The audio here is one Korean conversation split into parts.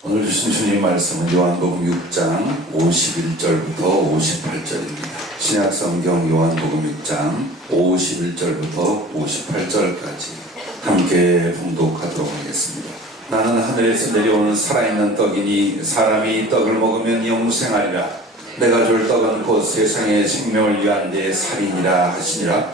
오늘 주신 주님 말씀은 요한복음 6장 51절부터 58절입니다. 신약성경 요한복음 6장 51절부터 58절까지 함께 봉독하도록 하겠습니다. 나는 하늘에서 내려오는 살아있는 떡이니 사람이 떡을 먹으면 영생하리라. 내가 줄 떡은 곧 세상의 생명을 위한 내 살이니라 하시니라.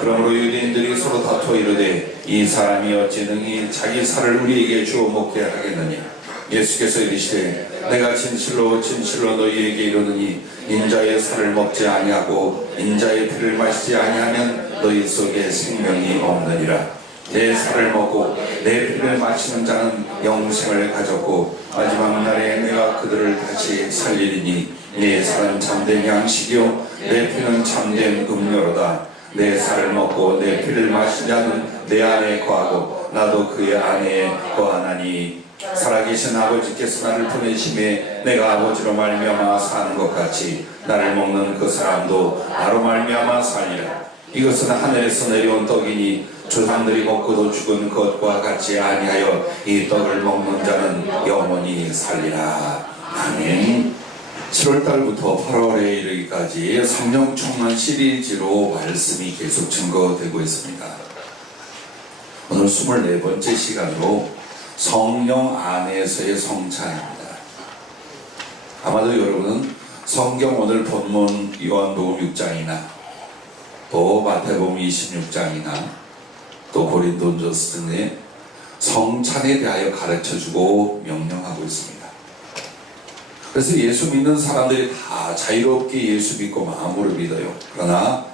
그러므로 유대인들이 서로 다투어 이르되 이 사람이 어찌 능히 자기 살을 우리에게 주어 먹게 하겠느냐. 예수께서 이르시되 내가 진실로 진실로 너희에게 이르노니 인자의 살을 먹지 아니하고 인자의 피를 마시지 아니하면 너희 속에 생명이 없느니라. 내 살을 먹고 내 피를 마시는 자는 영생을 가졌고 마지막 날에 내가 그들을 다시 살리리니 내 살은 참된 양식이요 내 피는 참된 음료로다. 내 살을 먹고 내 피를 마신 자는 내 안에 거하고 나도 그의 안에 거하나니 살아계신 아버지께서 나를 보내심에 내가 아버지로 말미암아 사는 것 같이 나를 먹는 그 사람도 나로 말미암아 살리라. 이것은 하늘에서 내려온 떡이니 조상들이 먹고도 죽은 것과 같이 아니하여 이 떡을 먹는 자는 영원히 살리라. 아멘. 7월달부터 8월에 이르기까지 성령 충만 시리즈로 말씀이 계속 증거되고 있습니다. 오늘 24번째 시간으로 성령 안에서의 성찬입니다. 아마도 여러분은 성경 오늘 본문 요한복음 6장이나 또 마태복음 26장이나 또 고린도전서 등의 성찬에 대하여 가르쳐주고 명령하고 있습니다. 그래서 예수 믿는 사람들이 다 자유롭게 예수 믿고 마음으로 믿어요. 그러나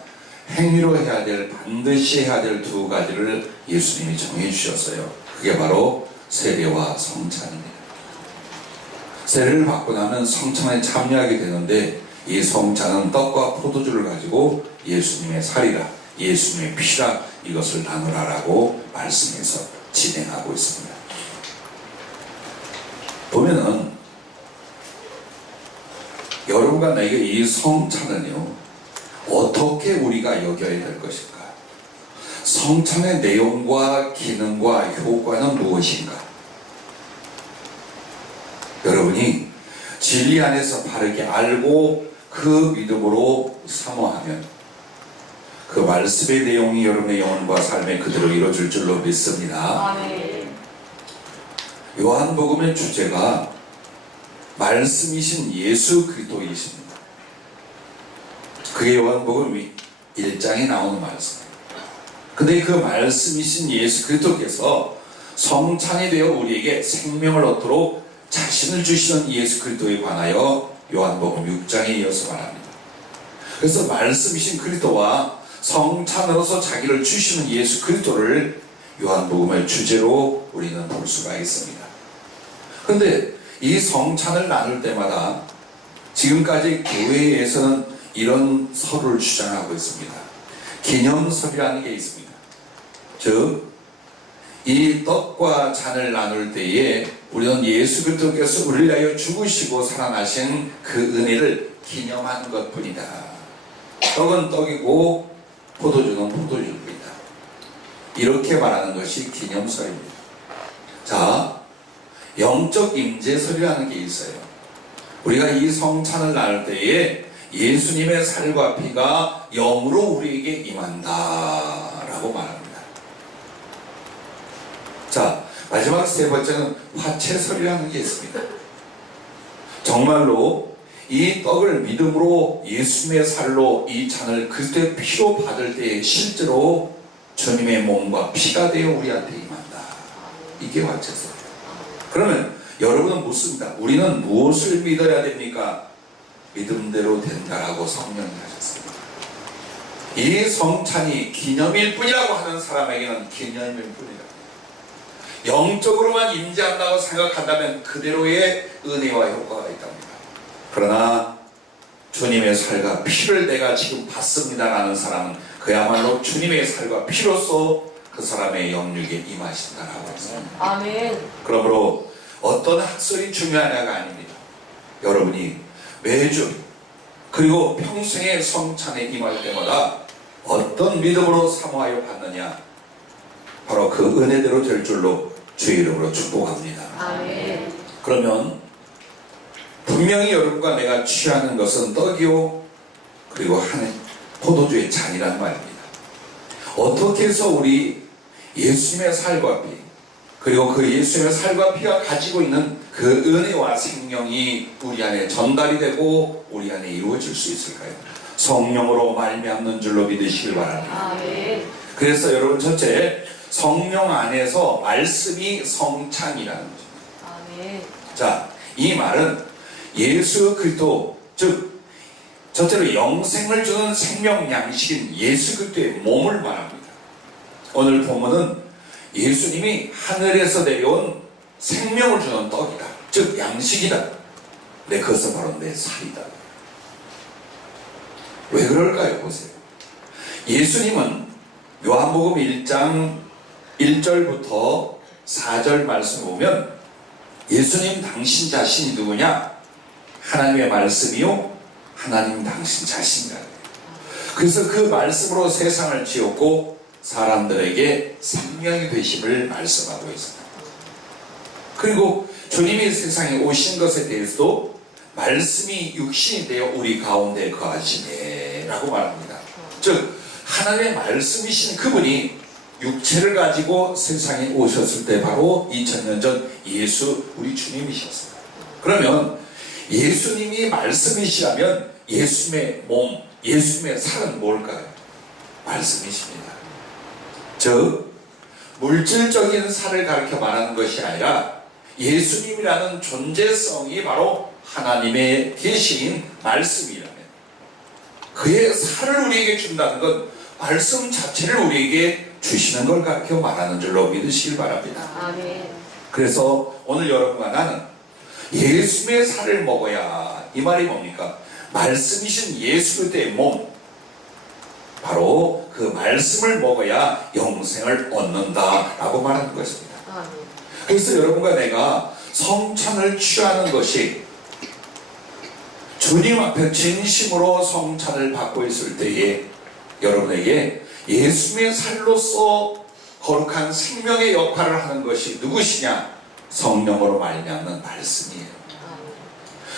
행위로 해야 될, 반드시 해야 될 두 가지를 예수님이 정해 주셨어요. 그게 바로 세례와 성찬입니다. 세례를 받고 나면 성찬에 참여하게 되는데 이 성찬은 떡과 포도주를 가지고 예수님의 살이라, 예수님의 피라 이것을 나누라라고 말씀해서 진행하고 있습니다. 보면은 여러분과 나에게 이 성찬은요 어떻게 우리가 여겨야 될 것인가? 성찬의 내용과 기능과 효과는 무엇인가? 여러분이 진리 안에서 바르게 알고 그 믿음으로 사모하면 그 말씀의 내용이 여러분의 영혼과 삶에 그대로 이루어질 줄로 믿습니다. 요한복음의 주제가 말씀이신 예수 그리스도이십니다. 그게 요한복음 1장에 나오는 말씀입니다. 근데 그 말씀이신 예수 그리스도께서 성찬이 되어 우리에게 생명을 얻도록 자신을 주시는 예수 그리스도에 관하여 요한복음 6장에 이어서 말합니다. 그래서 말씀이신 그리스도와 성찬으로서 자기를 주시는 예수 그리스도를 요한복음의 주제로 우리는 볼 수가 있습니다. 그런데 이 성찬을 나눌 때마다 지금까지 교회에서는 이런 설을 주장하고 있습니다. 기념설이라는 게 있습니다. 즉, 이 떡과 잔을 나눌 때에 우리는 예수 그리스도께서 우리를 위하여 죽으시고 살아나신 그 은혜를 기념하는 것뿐이다. 떡은 떡이고 포도주는 포도주입니다. 이렇게 말하는 것이 기념설입니다. 자, 영적 임재설이라는 게 있어요. 우리가 이 성찬을 나눌 때에 예수님의 살과 피가 영으로 우리에게 임한다라고 말합니다. 자, 마지막 세 번째는 화채설이라는 게 있습니다. 정말로 이 떡을 믿음으로 예수님의 살로 이 잔을 그리스도의 피로 받을 때에 실제로 주님의 몸과 피가 되어 우리한테 임한다. 이게 화채설이에요. 그러면 여러분은 묻습니다. 우리는 무엇을 믿어야 됩니까? 믿음대로 된다라고 성령이 하셨습니다. 이 성찬이 기념일 뿐이라고 하는 사람에게는 기념일 뿐이다. 영적으로만 임재한다고 생각한다면 그대로의 은혜와 효과가 있답니다. 그러나 주님의 살과 피를 내가 지금 받습니다라는 사람은 그야말로 주님의 살과 피로서 그 사람의 영육에 임하신다라고 했습니다. 아멘. 그러므로 어떤 학설이 중요하냐가 아닙니다. 여러분이 매주 그리고 평생의 성찬에 임할 때마다 어떤 믿음으로 사모하여 받느냐, 바로 그 은혜대로 될 줄로 주의 이름으로 축복합니다. 아멘. 그러면 분명히 여러분과 내가 취하는 것은 떡이요 그리고 한 포도주의 잔이란 말입니다. 어떻게 해서 우리 예수님의 살과 피 그리고 그 예수님의 살과 피가 가지고 있는 그 은혜와 생명이 우리 안에 전달이 되고 우리 안에 이루어질 수 있을까요? 성령으로 말미암는 줄로 믿으시길 바랍니다. 아멘. 그래서 여러분 첫째, 성령 안에서 말씀이 성찬이라는 거죠. 아멘. 자, 이 말은 예수 그리스도, 즉 첫째로 영생을 주는 생명 양식인 예수 그리스도의 몸을 말합니다. 오늘 본문은 예수님이 하늘에서 내려온 생명을 주는 떡이다, 즉 양식이다. 네, 그것은 바로 내 살이다. 왜 그럴까요? 보세요. 예수님은 요한복음 1장 1절부터 4절 말씀 보면 예수님 당신 자신이 누구냐? 하나님의 말씀이요 하나님 당신 자신이다. 그래서 그 말씀으로 세상을 지었고 사람들에게 생명이 되심을 말씀하고 있습니다. 그리고 주님이 세상에 오신 것에 대해서도 말씀이 육신이 되어 우리 가운데 거하시네 라고 말합니다. 즉 하나님의 말씀이신 그분이 육체를 가지고 세상에 오셨을 때 바로 2000년 전 예수 우리 주님이셨습니다. 그러면 예수님이 말씀이시라면 예수님의 몸, 예수님의 살은 뭘까요? 말씀이십니다. 즉 물질적인 살을 가르쳐 말하는 것이 아니라 예수님이라는 존재성이 바로 하나님의 계시인 말씀이라면 그의 살을 우리에게 준다는 건 말씀 자체를 우리에게 주시는 걸 가르쳐 말하는 줄로 믿으시길 바랍니다. 아멘. 그래서 오늘 여러분과 나는 예수님의 살을 먹어야, 이 말이 뭡니까? 말씀이신 예수 그리스도의 몸, 바로 그 말씀을 먹어야 영생을 얻는다라고 말하는 것입니다. 아멘. 그래서 여러분과 내가 성찬을 취하는 것이 주님 앞에 진심으로 성찬을 받고 있을 때에 여러분에게 예수님의 살로서 거룩한 생명의 역할을 하는 것이 누구시냐? 성령으로 말미암는 말씀이에요.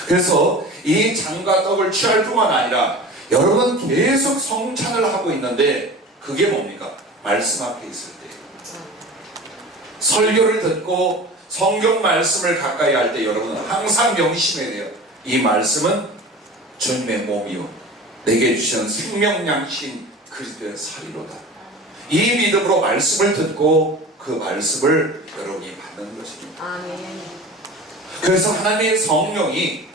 그래서 이 잔과 떡을 취할 뿐만 아니라 여러분은 계속 성찬을 하고 있는데 그게 뭡니까? 말씀 앞에 있을 때 설교를 듣고 성경 말씀을 가까이 할 때 여러분은 항상 명심해야 돼요. 이 말씀은 주님의 몸이요 내게 주신 생명 양신 그리스도의 살이로다. 이 믿음으로 말씀을 듣고 그 말씀을 여러분이 받는 것입니다. 아멘. 그래서 하나님의 성령이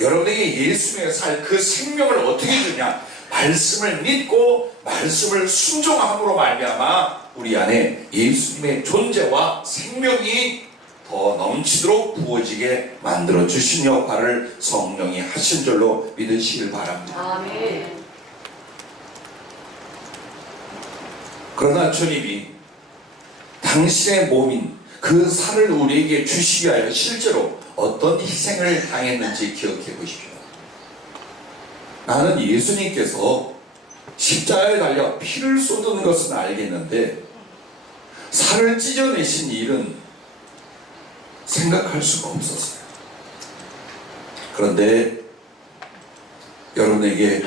여러분에게 예수님의 살, 그 생명을 어떻게 주냐? 말씀을 믿고 말씀을 순종함으로 말미암아 우리 안에 예수님의 존재와 생명이 더 넘치도록 부어지게 만들어 주신 역할을 성령이 하신 줄로 믿으시길 바랍니다. 아멘. 그러나 주님이 당신의 몸인 그 살을 우리에게 주시기 위하여 실제로 어떤 희생을 당했는지 기억해 보십시오. 나는 예수님께서 십자가에 달려 피를 쏟은 것은 알겠는데 살을 찢어내신 일은 생각할 수가 없었어요. 그런데 여러분에게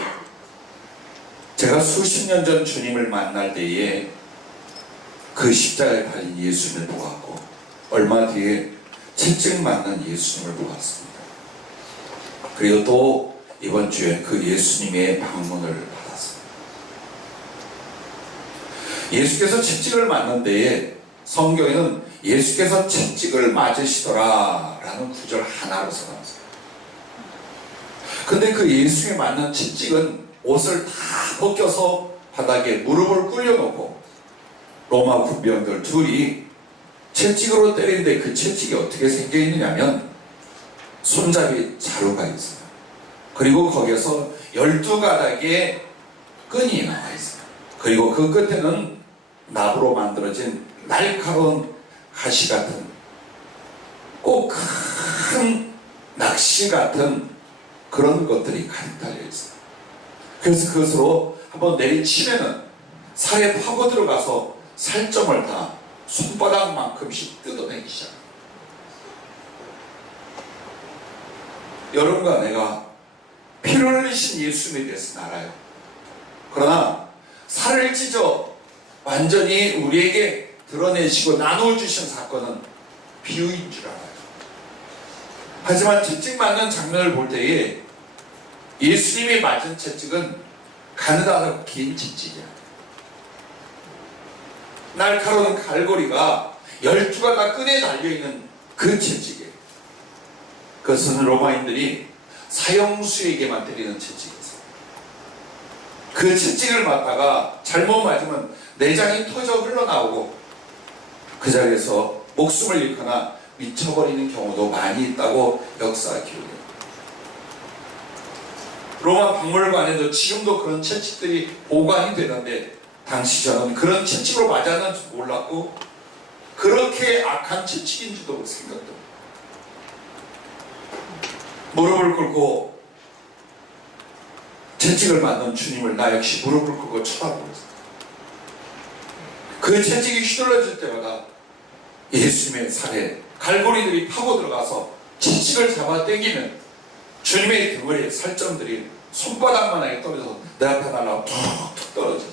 제가 수십 년 전 주님을 만날 때에 그 십자가에 달린 예수님을 보았고 얼마 뒤에 채찍 맞는 예수님을 보았습니다. 그리고 또 이번 주에 그 예수님의 방문을 받았습니다. 예수께서 채찍을 맞는 데에 성경에는 예수께서 채찍을 맞으시더라 라는 구절 하나로서 나왔어요. 근데 그 예수에 맞는 채찍은 옷을 다 벗겨서 바닥에 무릎을 꿇려놓고 로마 군병들 둘이 채찍으로 때리는데 그 채찍이 어떻게 생겨 있느냐면 손잡이 자루가 있어요. 그리고 거기에서 12가닥의 끈이 나와 있어요. 그리고 그 끝에는 나무로 만들어진 날카로운 가시 같은 꼭 큰 낚시 같은 그런 것들이 가득 달려 있어요. 그래서 그것으로 한번 내리치면은 살에 파고 들어가서 살점을 다 손바닥만큼씩 뜯어내기 시작합니다. 여러분과 내가 피를 흘리신 예수님에 대해서 알아요. 그러나 살을 찢어 완전히 우리에게 드러내시고 나누어 주신 사건은 비유인 줄 알아요. 하지만 채찍 맞는 장면을 볼 때에 예수님이 맞은 채찍은 가느다랗고 긴 채찍이야. 날카로운 갈고리가 12가닥 끈에 달려있는 그 채찍이에요. 그것은 로마인들이 사형수에게만 때리는 채찍이었어요. 그 채찍을 맞다가 잘못 맞으면 내장이 터져 흘러나오고 그 자리에서 목숨을 잃거나 미쳐버리는 경우도 많이 있다고 역사 기록해요. 로마 박물관에도 지금도 그런 채찍들이 보관이 되는데 당시 저는 그런 채찍으로 맞았는지 몰랐고 그렇게 악한 채찍인지도 생각도. 무릎을 꿇고 채찍을 맞는 주님을 나 역시 무릎을 꿇고 쳐다보고 있어요. 그 채찍이 휘둘러질 때마다 예수님의 살에 갈고리들이 파고 들어가서 채찍을 잡아 당기면 주님의 등머리에 살점들이 손바닥만하게 떨어져서 내 앞에 날아가 툭툭 떨어져서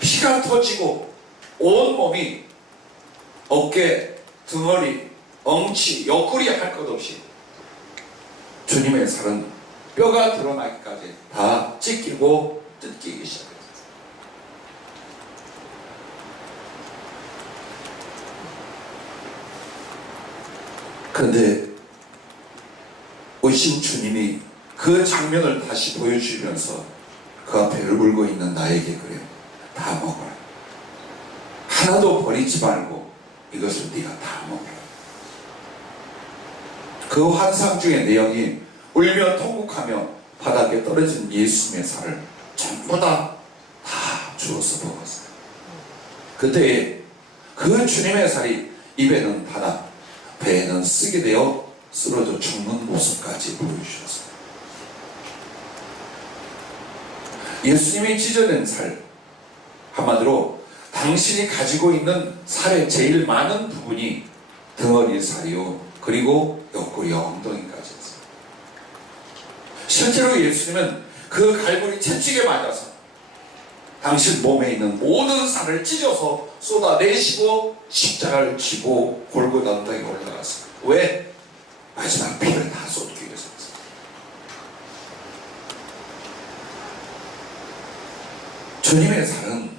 피가 터지고 온 몸이 어깨, 등허리, 엉치, 옆구리 할 것 없이 주님의 살은 뼈가 드러나기까지 다 찢기고 뜯기기 시작했어요. 그런데 오신 주님이 그 장면을 다시 보여주면서 그 앞에 울고 있는 나에게 그래요. 다 먹어라. 하나도 버리지 말고 이것을 네가 다 먹어라. 그 환상 중의 내용이 울며 통곡하며 바닥에 떨어진 예수님의 살을 전부 다 주워서 먹었어요. 그때 그 주님의 살이 입에는 달아 배에는 쓰게 되어 쓰러져 죽는 모습까지 보여주셨어요. 예수님이 찢어낸 살, 한마디로 당신이 가지고 있는 살의 제일 많은 부분이 등허리 살이요, 그리고 옆구리 엉덩이까지 했어요. 실제로 예수님은 그 갈고리 채찍에 맞아서 당신 몸에 있는 모든 살을 찢어서 쏟아내시고 십자가를 지고 골고다 언덕에 올라갔어요. 왜? 마지막 피를 다 쏟기 위해서. 주님의 살은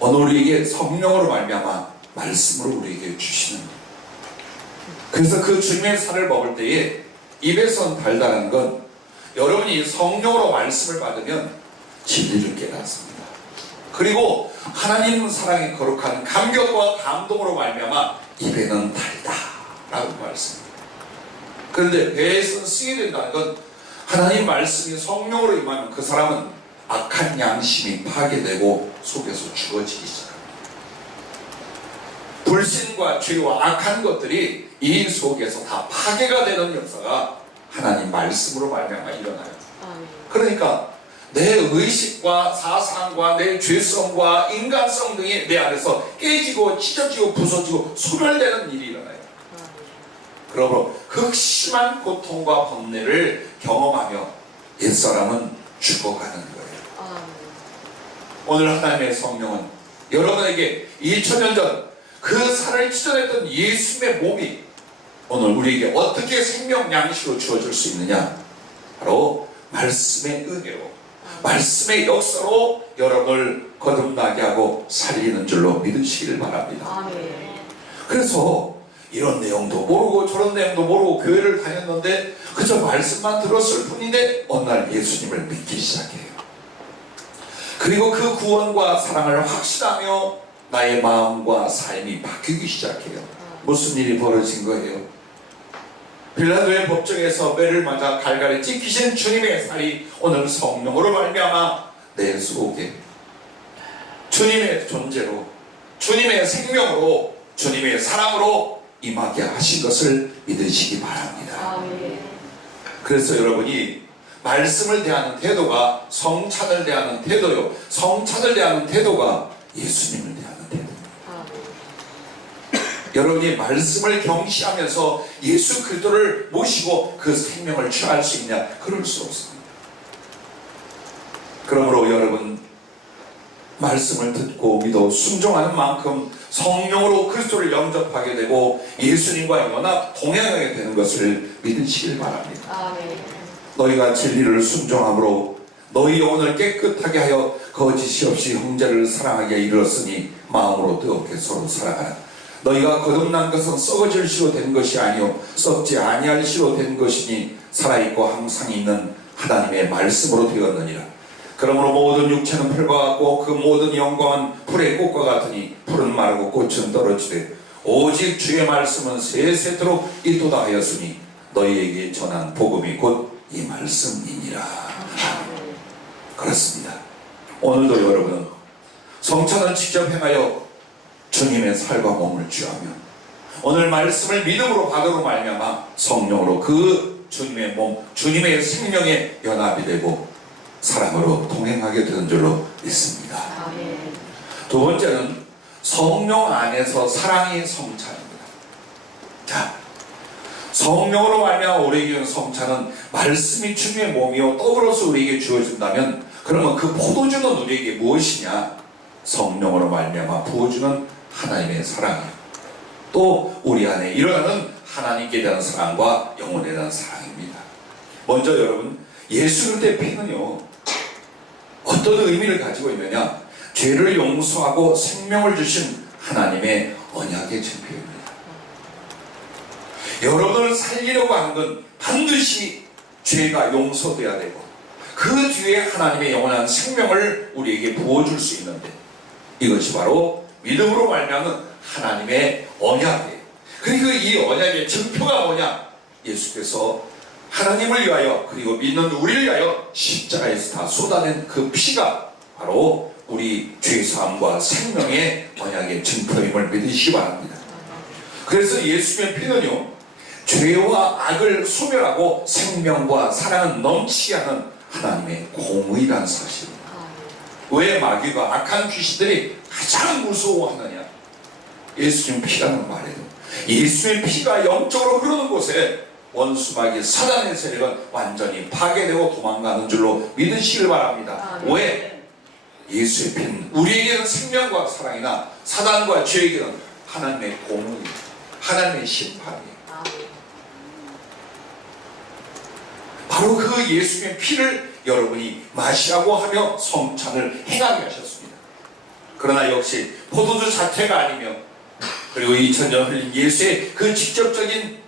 오늘 우리에게 성령으로 말미암아 말씀으로 우리에게 주시는 거예요. 그래서 그 주님의 살을 먹을 때에 입에선 달달한 건 여러분이 성령으로 말씀을 받으면 진리를 깨닫습니다. 그리고 하나님 사랑의 거룩한 감격과 감동으로 말미암아 입에는 달다라고 말씀입니다. 그런데 배에서 쓰게 된다는 건 하나님 말씀이 성령으로 임하면 그 사람은 악한 양심이 파괴되고 속에서 죽어지기 시작합니다. 불신과 죄와 악한 것들이 이 속에서 다 파괴가 되는 역사가 하나님 말씀으로 말미암아 일어나요. 그러니까 내 의식과 사상과 내 죄성과 인간성 등이 내 안에서 깨지고 찢어지고 부서지고 소멸되는 일이 일어나요. 그러므로 극심한 고통과 번뇌를 경험하며 옛사람은 죽어가는 거예요. 오늘 하나님의 성령은 여러분에게 2000년 전 그 살을 찢어냈던 예수님의 몸이 오늘 우리에게 어떻게 생명 양식으로 주어질 수 있느냐? 바로 말씀의 은혜로, 말씀의 역사로 여러분을 거듭나게 하고 살리는 줄로 믿으시기를 바랍니다. 그래서 이런 내용도 모르고 저런 내용도 모르고 교회를 다녔는데 그저 말씀만 들었을 뿐인데 어느 날 예수님을 믿기 시작해요. 그리고 그 구원과 사랑을 확신하며 나의 마음과 삶이 바뀌기 시작해요. 무슨 일이 벌어진 거예요? 빌라도의 법정에서 매를 맞아 갈갈에 찢기신 주님의 살이 오늘 성령으로 말미암아 내 속에 주님의 존재로, 주님의 생명으로, 주님의 사랑으로 임하게 하신 것을 믿으시기 바랍니다. 그래서 여러분이 말씀을 대하는 태도가 성찬을 대하는 태도요, 성찬을 대하는 태도가 예수님을 대하는 태도입니다. 여러분이 말씀을 경시하면서 예수 그리스도를 모시고 그 생명을 취할 수 있냐? 그럴 수 없습니다. 그러므로 여러분 말씀을 듣고 믿어 순종하는 만큼 성령으로 그리스도를 영접하게 되고 예수님과 연합 동행하게 되는 것을 믿으시길 바랍니다. 아멘. 너희가 진리를 순종함으로 너희 영혼을 깨끗하게 하여 거짓이 없이 형제를 사랑하게 이르렀으니 마음으로 뜨겁게 서로 사랑하라. 너희가 거듭난 것은 썩어질 시로 된 것이 아니요 썩지 아니할 시로 된 것이니 살아있고 항상 있는 하나님의 말씀으로 되었느니라. 그러므로 모든 육체는 풀과 같고 그 모든 영광은 풀의 꽃과 같으니 풀은 마르고 꽃은 떨어지되 오직 주의 말씀은 세세토록 있도다 하였으니 너희에게 전한 복음이 곧 이 말씀이니라. 그렇습니다. 오늘도 여러분은 성찬을 직접 행하여 주님의 살과 몸을 취하며 오늘 말씀을 믿음으로 받으로 말미암아 성령으로 그 주님의 몸, 주님의 생명에 연합이 되고 사랑으로 동행하게 되는 줄로 믿습니다. 아멘. 두 번째는 성령 안에서 사랑이 성찬입니다. 자, 성령으로 말미암아 우리에게 주는 성찬은 말씀이 주님의 몸이요 떡으로서 우리에게 주어진다면 그러면 그 포도주는 우리에게 무엇이냐? 성령으로 말미암아 부어주는 하나님의 사랑이요 또 우리 안에 일어나는 하나님께 대한 사랑과 영혼에 대한 사랑입니다. 먼저 여러분 예수 그리스도의 피는요 어떤 의미를 가지고 있느냐? 죄를 용서하고 생명을 주신 하나님의 언약의 증표입니다. 여러분을 살리려고 하는 건 반드시 죄가 용서돼야 되고 그 뒤에 하나님의 영원한 생명을 우리에게 부어줄 수 있는데 이것이 바로 믿음으로 말미암은 하나님의 언약이에요. 그리고 이 언약의 증표가 뭐냐? 예수께서 하나님을 위하여 그리고 믿는 우리를 위하여 십자가에서 다 쏟아낸 그 피가 바로 우리 죄사함과 생명의 언약의 증표임을 믿으시기 바랍니다. 그래서 예수의 피는요 죄와 악을 소멸하고 생명과 사랑을 넘치게 하는 하나님의 공의라는 사실입니다. 왜 마귀가 악한 귀신들이 가장 무서워하느냐? 예수님 피라는 말에도 예수의 피가 영적으로 흐르는 곳에 원수 마귀 사단의 세력은 완전히 파괴되고 도망가는 줄로 믿으시길 바랍니다. 왜? 예수의 피는 우리에게는 생명과 사랑이나 사단과 죄에게는 하나님의 공의, 하나님의 심판이에요. 바로 그 예수의 피를 여러분이 마시라고 하며 성찬을 행하게 하셨습니다. 그러나 역시 포도주 자체가 아니며 그리고 2000년 흘린 예수의 그 직접적인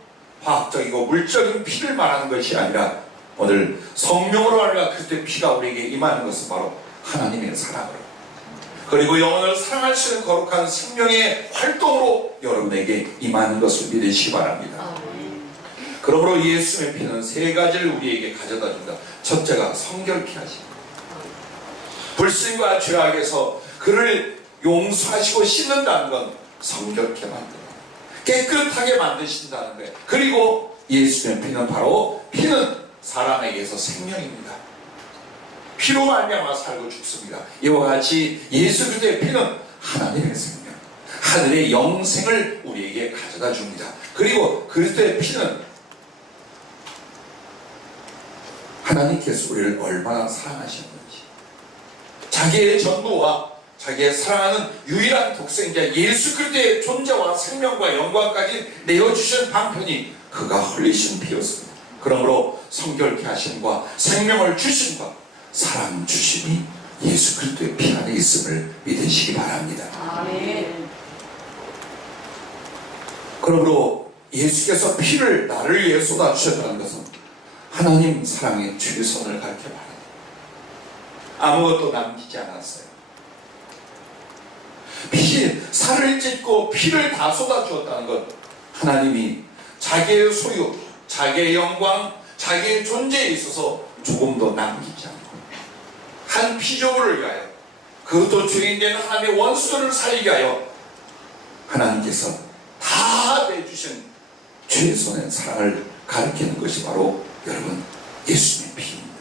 과학적이고 물적인 피를 말하는 것이 아니라 오늘 성령으로 말미암아 그때 피가 우리에게 임하는 것은 바로 하나님의 사랑으로 그리고 영혼을 사랑할 수 있는 거룩한 생명의 활동으로 여러분에게 임하는 것을 믿으시기 바랍니다. 그러므로 예수의 피는 세 가지를 우리에게 가져다 준다. 첫째가 성결케 하십니다. 불신과 죄악에서 그를 용서하시고 씻는다는 건 성결케 만든다. 깨끗하게 만드신다는 거예요. 그리고 예수의 피는 바로 피는 사람에게서 생명입니다. 피로 말미암아 살고 죽습니다. 이와 같이 예수 그리스도의 피는 하나님의 생명, 하늘의 영생을 우리에게 가져다 줍니다. 그리고 그리스도의 피는 하나님께서 우리를 얼마나 사랑하셨는지 자기의 전부와 자기의 사랑하는 유일한 독생자 예수 그리스도의 존재와 생명과 영광까지 내어주신 방편이 그가 흘리신 피였습니다. 그러므로 성결케 하심과 생명을 주심과 사랑 주심이 예수 그리스도의 피 안에 있음을 믿으시기 바랍니다. 아멘. 그러므로 예수께서 피를 나를 위해 쏟아주셨다는 것은 하나님 사랑의 최선을 가르쳐 말합니다. 아무것도 남기지 않았어요. 피, 살을 찢고 피를 다 쏟아주었다는 것 하나님이 자기의 소유, 자기의 영광, 자기의 존재에 있어서 조금도 남기지 않고 한 피조물을 위하여 그것도 죄인된 하나님의 원수들을 살리게 하여 하나님께서 다 내주신 최선의 사랑을 가르치는 것이 바로 여러분 예수님의 피입니다.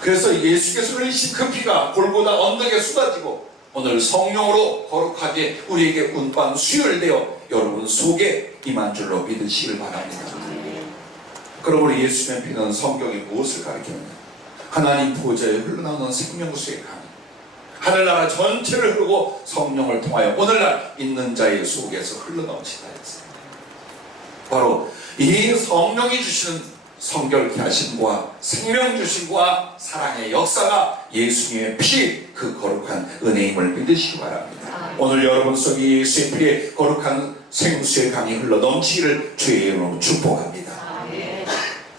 그래서 예수께서 흘리신 그 피가 골고다 언덕에 쏟아지고 오늘 성령으로 거룩하게 우리에게 운반 수혈되어 여러분 속에 임한 줄로 믿으시길 바랍니다. 그러므로 예수님의 피는 성경이 무엇을 가리키느냐? 하나님 보좌에 흘러나오는 생명수의 강, 하늘나라 전체를 흐르고 성령을 통하여 오늘날 있는 자의 속에서 흘러넘치다 했습니다. 바로 이 성령이 주시는 성결케 하심과 생명 주심과 사랑의 역사가 예수님의 피, 그 거룩한 은혜임을 믿으시기 바랍니다. 오늘 여러분 속에 예수의 피에 거룩한 생수의 강이 흘러 넘치기를 주의 이름으로 축복합니다.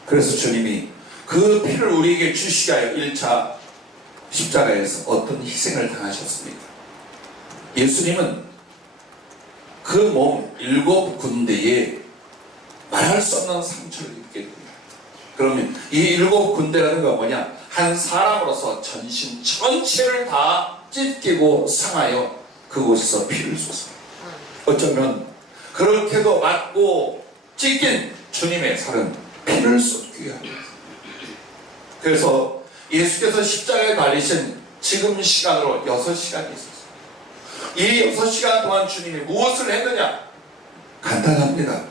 그래서 주님이 그 피를 우리에게 주시기 위하여 1차 십자가에서 어떤 희생을 당하셨습니까? 예수님은 그 몸 7군데에 말할 수 없는 상처를 입게 됩니다. 그러면 이 7군데라는 건 뭐냐? 한 사람으로서 전신 전체를 다 찢기고 상하여 그곳에서 피를 쏟습니다. 어쩌면 그렇게도 맞고 찢긴 주님의 살은 피를 쏟기 위함입니다. 그래서 예수께서 십자가에 달리신 지금 시간으로 6시간이 있었어요. 이 6시간 동안 주님이 무엇을 했느냐? 간단합니다.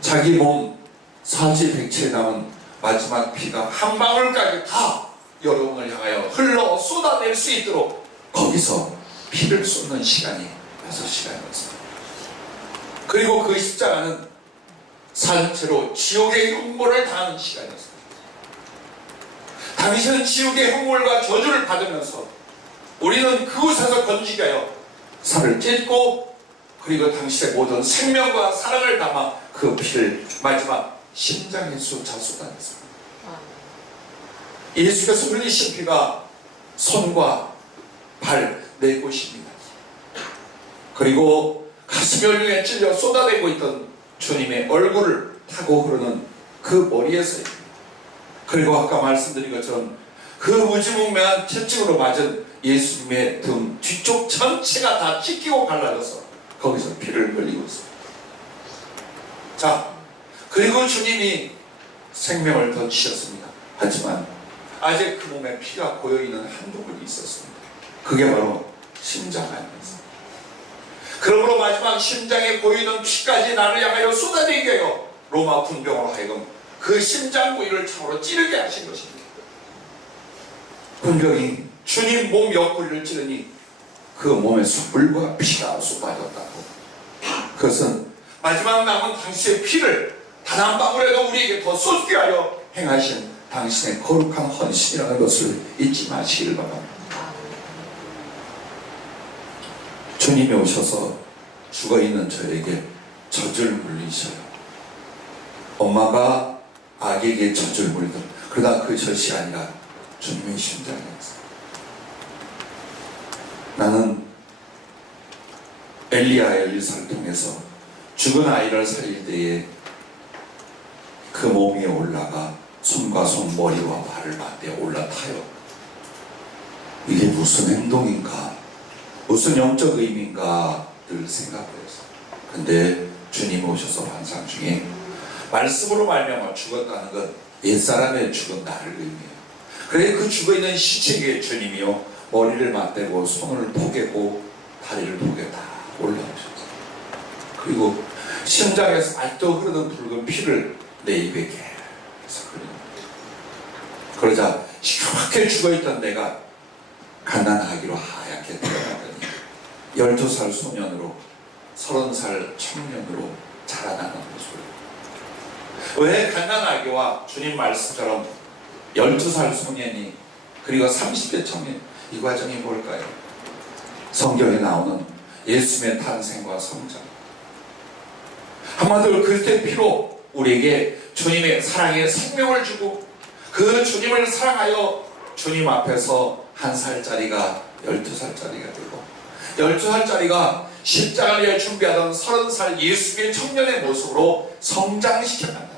자기 몸 사지백체에 남은 마지막 피가 한 방울까지 다 여러분을 향하여 흘러 쏟아낼 수 있도록 거기서 피를 쏟는 시간이 6시간이었습니다. 그리고 그 십자가는 산채로 지옥의 형벌을 당하는 시간이었습니다. 당신은 지옥의 형벌과 저주를 받으면서 우리는 그곳에서 건지게 하여 살을 찢고 그리고 당신의 모든 생명과 사랑을 담아 그 피를 마지막 심장에 쏟아냈습니다. 예수께서 흘리신 피가 손과 발 네 곳입니다. 그리고 가슴 연륜에 찔려 쏟아내고 있던 주님의 얼굴을 타고 흐르는 그 머리에서입니다. 그리고 아까 말씀드린 것처럼 그 무지몽매한 채찍으로 맞은 예수님의 등 뒤쪽 전체가 다 찢기고 갈라져서 거기서 피를 흘리고 있습니다. 자, 그리고 주님이 생명을 던지셨습니다. 하지만 아직 그 몸에 피가 고여있는 한 부분이 있었습니다. 그게 바로 심장 안이었습니다. 그러므로 마지막 심장에 고이는 피까지 나를 향하여 쏟아내게 하여 로마 군병으로 하여금 그 심장 부위를 창으로 찌르게 하신 것입니다. 군병이 주님 몸 옆구리를 찌르니 그 몸에서 물과 피가 쏟아졌다고. 그것은 마지막 남은 당신의 피를 단 한 방울에도 우리에게 더 쏟게 하여 행하신 당신의 거룩한 헌신이라는 것을 잊지 마시길 바랍니다. 주님이 오셔서 죽어있는 저에게 젖을 물리셔요. 엄마가 아기에게 젖을 물리던, 그러나 그 젖이 아니라 주님의 심장이었어요. 나는 엘리야의 엘리사를 통해서 죽은 아이를 살릴 때에 그 몸 위에 올라가 손과 손, 머리와 발을 맞대 올라타요. 이게 무슨 행동인가, 무슨 영적 의미인가 늘 생각했어요. 근데 주님이 오셔서 환상 중에 말씀으로 말미암아 죽었다는 건 옛사람의 죽은 나를 의미해요. 그래 그 죽어있는 시체에 주님이요 머리를 맞대고 손을 포개고 다리를 포개 다 올라오셨어요. 그리고 심장에서 아직도 흐르는 붉은 피를 내 입에 계속 흘립니다. 그러자 시커멓게 죽어있던 내가 가난하기로 하얗게 태어나더니 12살 소년으로 30살 청년으로 자라나는 모습을. 왜 갓난아기와 주님 말씀처럼 12살 소년이 그리고 30대 청년, 이 과정이 뭘까요? 성경에 나오는 예수님의 탄생과 성장. 한마디로 그리스도의 피로 우리에게 주님의 사랑의 생명을 주고 그 주님을 사랑하여 주님 앞에서 1살짜리가 12살짜리가 되고 12살짜리가 십자가를 위해 준비하던 30살 예수의 청년의 모습으로 성장시켜간다.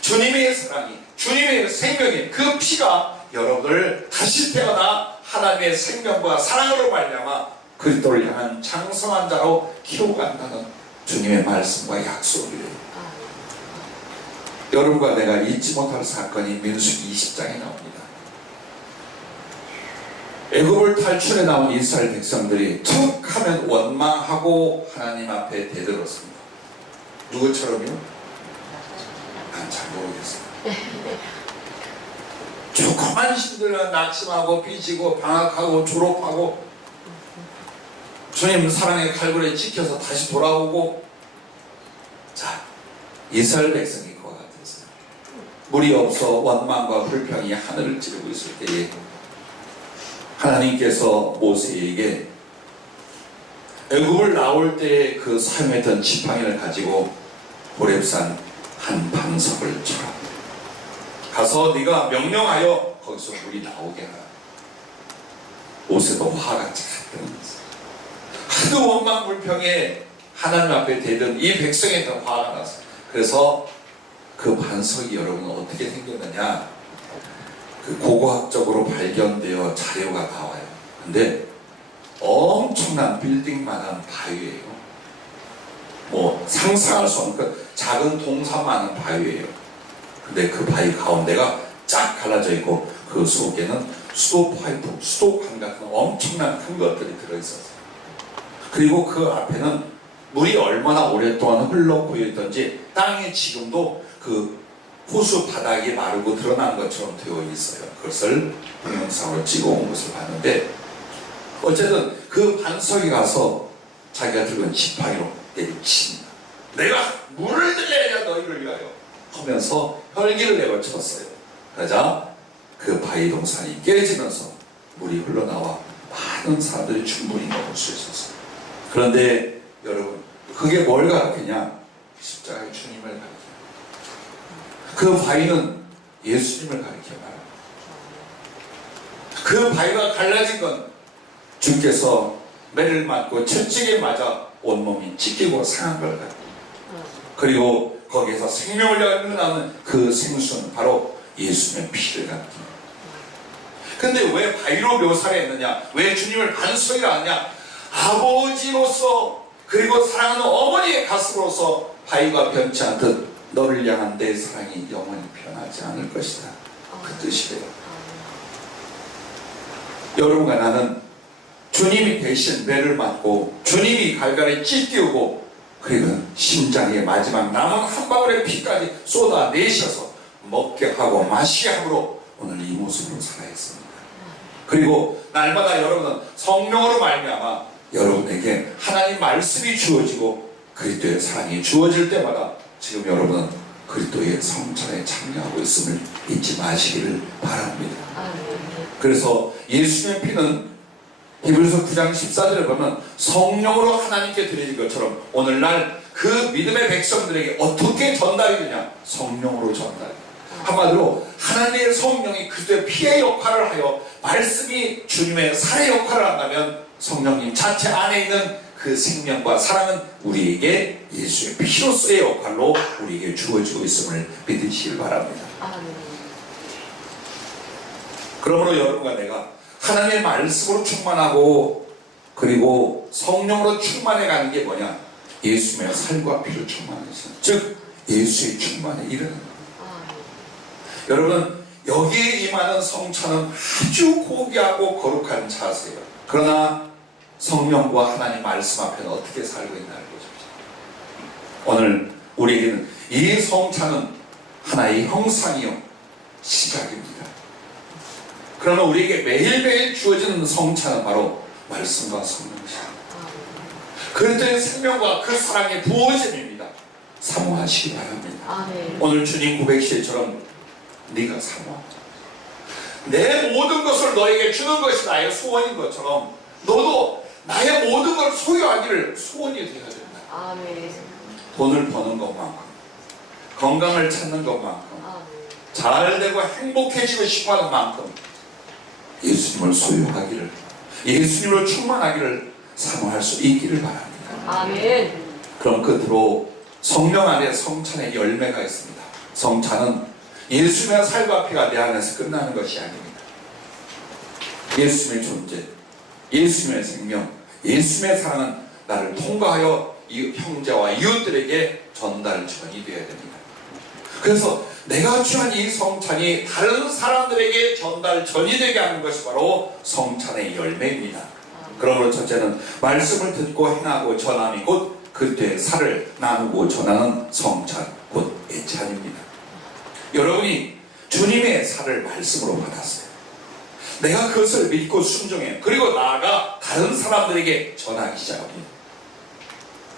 주님의 사랑이, 주님의 생명이, 그 피가 여러분을 다시 태어나 하나님의 생명과 사랑으로 말미암아 그리스도를 향한 장성한 자로 키워간다는 주님의 말씀과 약속이래요. 여러분과 내가 잊지 못할 사건이 민수기 20장에 나옵니다. 애굽을 탈출해 나온 이스라엘 백성들이 툭 하면 원망하고 하나님 앞에 대들었습니다. 누구처럼요? 난 잘 모르겠어요. 조그만 힘들면 낙심하고 삐지고 방학하고 졸업하고 주님 사랑의 칼굴에 찍혀서 다시 돌아오고. 자, 이스라엘 백성이 그와 같았어요. 물이 없어 원망과 불평이 하늘을 찌르고 있을 때에 하나님께서 모세에게 애굽을 나올 때의 그 사용했던 지팡이를 가지고 호렙산 한 반석을 쳐라. 가서 네가 명령하여 거기서 물이 나오게 하라. 모세도 화가 잔뜩 났어요. 하도 원망 불평에 하나님 앞에 대던 이 백성에 더 화가 났어요. 그래서 그 반석이 여러분 어떻게 생겼느냐, 그 고고학적으로 발견되어 자료가 나와요. 근데 엄청난 빌딩만한 바위예요. 뭐 상상할 수 없는 그 작은 동산만한 바위예요. 근데 그 바위 가운데가 쫙 갈라져 있고 그 속에는 수도 파이프, 수도관 같은 엄청난 큰 것들이 들어있었어요. 그리고 그 앞에는 물이 얼마나 오랫동안 흘러보이던지 땅이 지금도 그 호수 바닥이 마르고 드러난 것처럼 되어 있어요. 그것을 동영상으로 찍어온 것을 봤는데, 어쨌든 그 반석에 가서 자기가 들고 지팡이로 내리친다. 내가 물을 들려야 너희를 위하여 하면서 혈기를 내걸쳤어요. 그러자 그 바위 동산이 깨지면서 물이 흘러나와 많은 사람들이 충분히 먹을 수 있었어요. 그런데 여러분, 그게 뭘 가르치냐? 십자가의 주님을 가르쳐요. 그 바위는 예수님을 가리켜 말합니다. 그 바위가 갈라진 건 주께서 매를 맞고 채찍에 맞아 온몸이 찢기고 상한 걸 가르쳐요. 그리고 거기에서 생명을 흘러나오는 그 생수는 바로 예수님의 피를 가르쳐요. 근데 왜 바위로 묘사를 했느냐? 왜 주님을 반석이라 하느냐? 아버지로서 그리고 사랑하는 어머니의 가슴으로서 바위가 변치 않듯 너를 향한 내 사랑이 영원히 변하지 않을 것이다. 그 뜻이래요. 여러분과 나는 주님이 대신 매를 맞고 주님이 갈갈에 찢기우고 그리고 심장의 마지막 남은 한 방울의 피까지 쏟아내셔서 먹게 하고 마시게 함으로 오늘 이 모습으로 살아있습니다. 그리고 날마다 여러분은 성령으로 말미암아 여러분에게 하나님 말씀이 주어지고 그리스도의 사랑이 주어질 때마다 지금 여러분은 그리스도의 성찬에 참여하고 있음을 잊지 마시기를 바랍니다. 그래서 예수님의 피는 히브리서 9장 14절에 보면 성령으로 하나님께 드려진 것처럼 오늘날 그 믿음의 백성들에게 어떻게 전달이 되냐? 성령으로 전달이. 한마디로 하나님의 성령이 그리스도의 피의 역할을 하여 말씀이 주님의 살의 역할을 한다면 성령님 자체 안에 있는 그 생명과 사랑은 우리에게 예수의 피로서의 역할로 우리에게 주어지고 있음을 믿으시길 바랍니다. 그러므로 여러분과 내가 하나님의 말씀으로 충만하고 그리고 성령으로 충만해 가는 게 뭐냐? 예수님의 살과 피로 충만해서, 즉 예수의 충만에 이르는 겁니다. 여러분, 여기에 임하는 성찬은 아주 고귀하고 거룩한 자세예요. 그러나 성령과 하나님 말씀 앞에는 어떻게 살고 있나를 보십시오. 오늘 우리에게는 이 성찬은 하나의 형상이요 시작입니다. 그러나 우리에게 매일매일 주어지는 성찬은 바로 말씀과 성령이십니다. 그리스도의 생명과 그 사랑의 부어짐입니다. 사모하시기 바랍니다. 오늘 주님 고백시처럼 네가 사모하라. 내 모든 것을 너에게 주는 것이 나의 소원인 것처럼 너도 나의 모든 걸 소유하기를 소원이 되어야 된다. 아멘. 돈을 버는 것만큼, 건강을 찾는 것만큼, 잘 되고 행복해지고 싶어하는 만큼 예수님을 소유하기를, 예수님을 충만하기를 사모할 수 있기를 바랍니다. 아멘. 그럼 끝으로 성령 안에 성찬의 열매가 있습니다. 성찬은 예수님의 살과 피가 내 안에서 끝나는 것이 아닙니다. 예수님의 존재, 예수님의 생명, 예수님의 사랑은 나를 통과하여 이 형제와 이웃들에게 전달이 되어야 됩니다. 그래서 내가 취한 이 성찬이 다른 사람들에게 전이 되게 하는 것이 바로 성찬의 열매입니다. 그러므로 첫째는 말씀을 듣고 행하고 전함이 곧 그때의 살을 나누고 전하는 성찬, 곧 예찬입니다. 여러분이 주님의 살을 말씀으로 받았어요. 내가 그것을 믿고 순종해. 그리고 나아가 다른 사람들에게 전하기 시작합니다.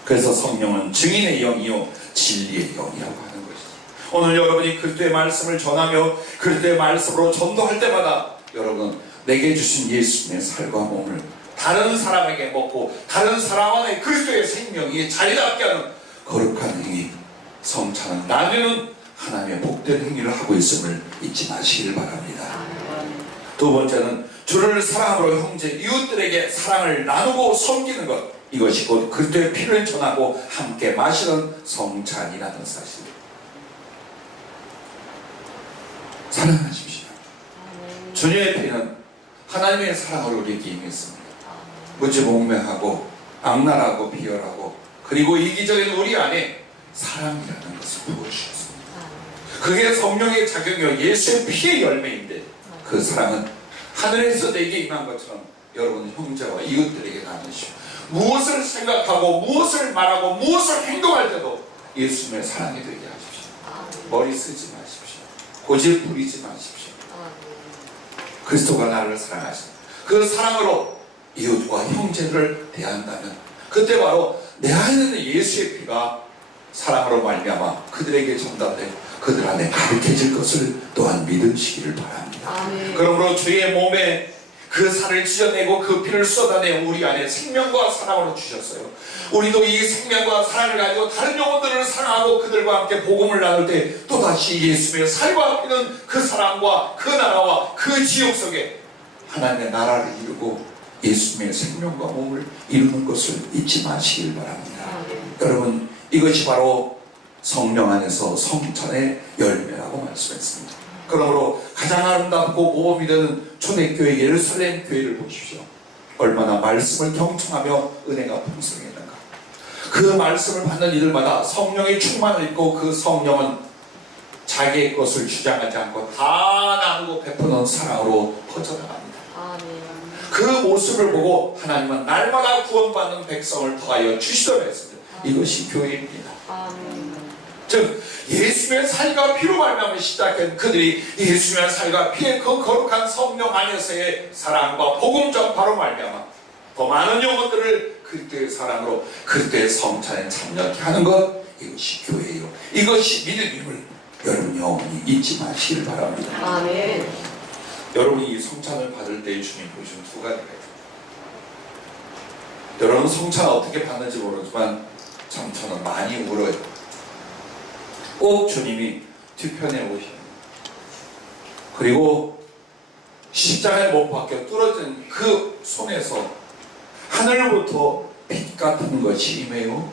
그래서 성령은 증인의 영이요 진리의 영이라고 하는 것이죠. 오늘 여러분이 그리스도의 말씀을 전하며 그리스도의 말씀으로 전도할 때마다 여러분은 내게 주신 예수님의 살과 몸을 다른 사람에게 먹고 다른 사람 안에 그리스도의 생명이 자리 잡게 하는 거룩한 행위, 성찬은 나누는 하나님의 복된 행위를 하고 있음을 잊지 마시길 바랍니다. 두 번째는 주를 사랑으로 형제 이웃들에게 사랑을 나누고 섬기는 것, 이것이 곧 그리스도의 피를 전하고 함께 마시는 성찬이라는 사실입니다. 사랑하십시오. 주님의 피는 하나님의 사랑으로 우리에게 임했습니다. 무지몽매하고 악랄하고 비열하고 그리고 이기적인 우리 안에 사랑이라는 것을 부어주셨습니다. 그게 성령의 작용이요 예수의 피의 열매인데, 그 사랑은 하늘에서 내게 임한 것처럼 여러분 형제와 이웃들에게 나누시오. 무엇을 생각하고 무엇을 말하고 무엇을 행동할 때도 예수님의 사랑이 되게 하십시오. 머리 쓰지 마십시오. 고집 부리지 마십시오. 그리스도가 나를 사랑하신 그 사랑으로 이웃과 형제를 대한다면 그때 바로 내 안에 있는 예수의 피가 사랑으로 말미암아 그들에게 전달돼 그들 안에 가득해질 것을 또한 믿으시기를 바랍니다. 그러므로 주의 몸에 그 살을 찢어내고 그 피를 쏟아내 우리 안에 생명과 사랑으로 주셨어요. 우리도 이 생명과 사랑을 가지고 다른 영혼들을 사랑하고 그들과 함께 복음을 나눌 때 또다시 예수님의 살과 피는 그 사랑과 그 나라와 그 지역 속에 하나님의 나라를 이루고 예수님의 생명과 몸을 이루는 것을 잊지 마시길 바랍니다. 여러분, 이것이 바로 성령 안에서 성찬의 열매라고 말씀했습니다. 그러므로 가장 아름답고 모범이 되는 초대교회 예루살렘 교회를 보십시오. 얼마나 말씀을 경청하며 은혜가 풍성했는가. 그 말씀을 받는 이들마다 성령의 충만을 입고 그 성령은 자기의 것을 주장하지 않고 다 나누고 베푸는 사랑으로 퍼져나갑니다. 그 모습을 보고 하나님은 날마다 구원받는 백성을 더하여 주시더라 했습니다. 이것이 교회입니다. 즉 예수님의 살과 피로 말미암아 시작한 그들이 예수님의 살과 피의 그 거룩한 성령 안에서의 사랑과 복음 전파로 말미암아 더 많은 영혼들을 그리스도의 사랑으로 그리스도의 성찬에 참여케 하는 것, 이것이 교회예요. 이것이 믿음임을 여러분 영원히 잊지 마시길 바랍니다. 아멘. 여러분이 이 성찬을 받을 때 주님 보여준 두 가지가 있습니다. 여러분 성찬을 어떻게 받는지 모르지만 참 저는 많이 울어요. 꼭 주님이 뒤편에 오십니다. 그리고 십자가에 못 박혀 뚫어진 그 손에서 하늘로부터 빛 같은 것이 임해요.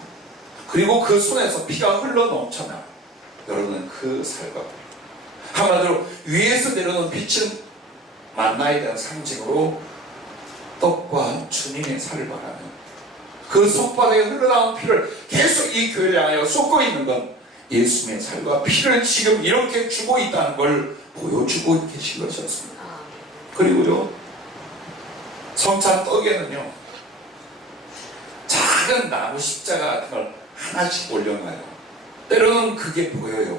그리고 그 손에서 피가 흘러 넘쳐나요. 여러분은 그 살과 한마디로 위에서 내려오는 빛은 만나에 대한 상징으로 떡과 주님의 살을 말하며 그 손바닥에 흘러나온 피를 계속 이 교회를 향하여 쏟고 있는 건 예수님의 살과 피를 지금 이렇게 주고 있다는 걸 보여주고 계신 것이었습니다. 그리고요, 성찬 떡에는요 작은 나무 십자가 같은 걸 하나씩 올려놔요. 때로는 그게 보여요.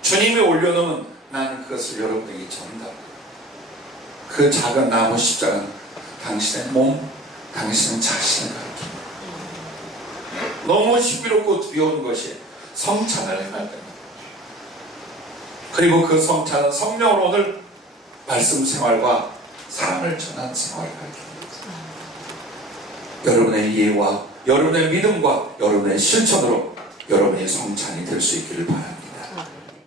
주님이 올려놓으면 나는 그것을 여러분에게 전달해요. 그 작은 나무 십자가는 당신의 몸, 당신의 자신을 가리킵니다. 너무 신비롭고 두려운 것이 성찬을 행할 때입니다. 그리고 그 성찬은 성령으로 오늘 말씀 생활과 사랑을 전한 생활을 가리킵니다. 여러분의 이해와 여러분의 믿음과 여러분의 실천으로 여러분이 성찬이 될 수 있기를 바랍니다.